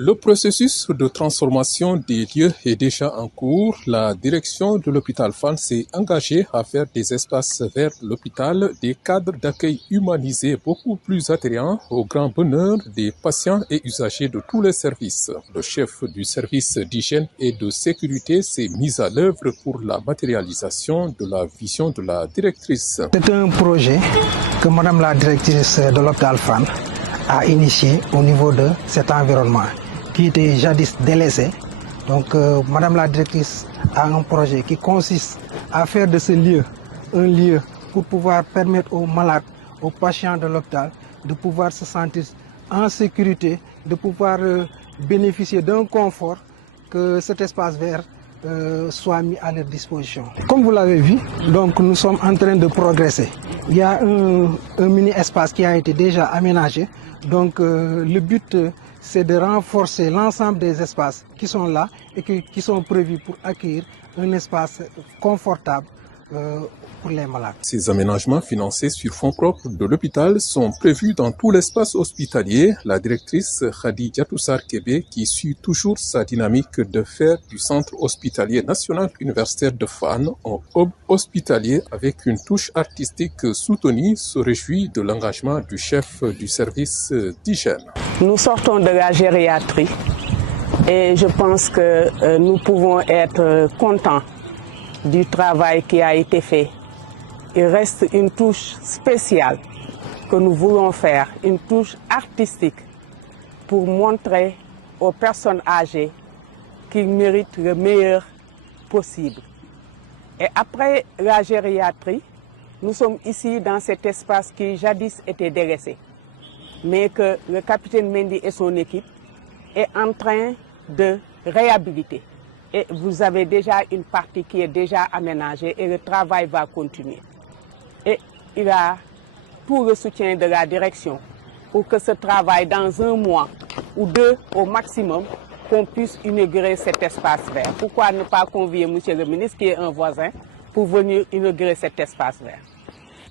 Le processus de transformation des lieux est déjà en cours. La direction de l'hôpital Fann s'est engagée à faire des espaces verts de l'hôpital, des cadres d'accueil humanisés beaucoup plus attrayants au grand bonheur des patients et usagers de tous les services. Le chef du service d'hygiène et de sécurité s'est mis à l'œuvre pour la matérialisation de la vision de la directrice. C'est un projet que Madame la directrice de l'hôpital Fann a initié au niveau de cet environnement qui était jadis délaissé. Donc Madame la directrice a un projet qui consiste à faire de ce lieu un lieu pour pouvoir permettre aux malades, aux patients de l'hôpital de pouvoir se sentir en sécurité, de pouvoir bénéficier d'un confort, que cet espace vert soit mis à leur disposition. Comme vous l'avez vu, donc nous sommes en train de progresser. Il y a un mini-espace qui a été déjà aménagé. Donc le but c'est de renforcer l'ensemble des espaces qui sont là et qui sont prévus pour accueillir un espace confortable pour les malades. Ces aménagements financés sur fonds propres de l'hôpital sont prévus dans tout l'espace hospitalier. La directrice Khadija Toussar-Kébé, qui suit toujours sa dynamique de faire du centre hospitalier national universitaire de Fann un hub hospitalier avec une touche artistique soutenue, se réjouit de l'engagement du chef du service d'hygiène. Nous sortons de la gériatrie et je pense que nous pouvons être contents du travail qui a été fait. Il reste une touche spéciale que nous voulons faire, une touche artistique pour montrer aux personnes âgées qu'ils méritent le meilleur possible. Et après la gériatrie, nous sommes ici dans cet espace qui jadis était délaissé, mais que le capitaine Mendy et son équipe est en train de réhabiliter. Et vous avez déjà une partie qui est déjà aménagée et le travail va continuer. Et il a tout le soutien de la direction pour que ce travail, dans un mois ou deux au maximum, qu'on puisse inaugurer cet espace vert. Pourquoi ne pas convier M. le ministre, qui est un voisin, pour venir inaugurer cet espace vert?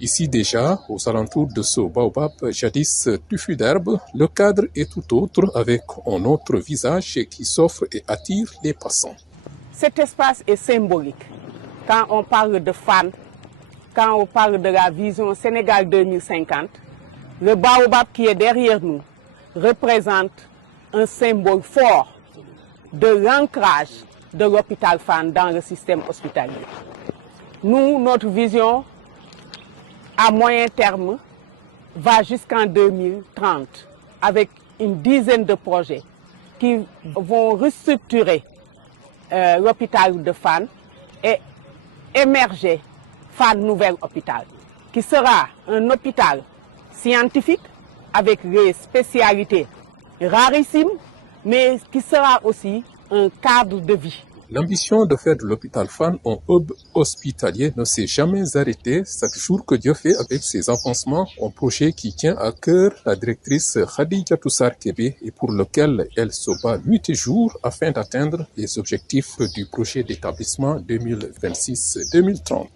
Ici déjà, aux alentours de ce baobab jadis touffu d'herbe, le cadre est tout autre avec un autre visage qui s'offre et attire les passants. Cet espace est symbolique. Quand on parle de Fann, quand on parle de la vision Sénégal 2050, le baobab qui est derrière nous représente un symbole fort de l'ancrage de l'hôpital Fann dans le système hospitalier. Nous, notre vision à moyen terme va jusqu'en 2030 avec une dizaine de projets qui vont restructurer l'hôpital de Fann et émerger Fann Nouvel Hôpital, qui sera un hôpital scientifique avec des spécialités rarissimes, mais qui sera aussi un cadre de vie. L'ambition de faire de l'hôpital Fann un hub hospitalier ne s'est jamais arrêtée. Chaque jour que Dieu fait avec ses avancements, un projet qui tient à cœur la directrice Khadija Toussar-Kébé et pour lequel elle se bat nuit et jour afin d'atteindre les objectifs du projet d'établissement 2026-2030.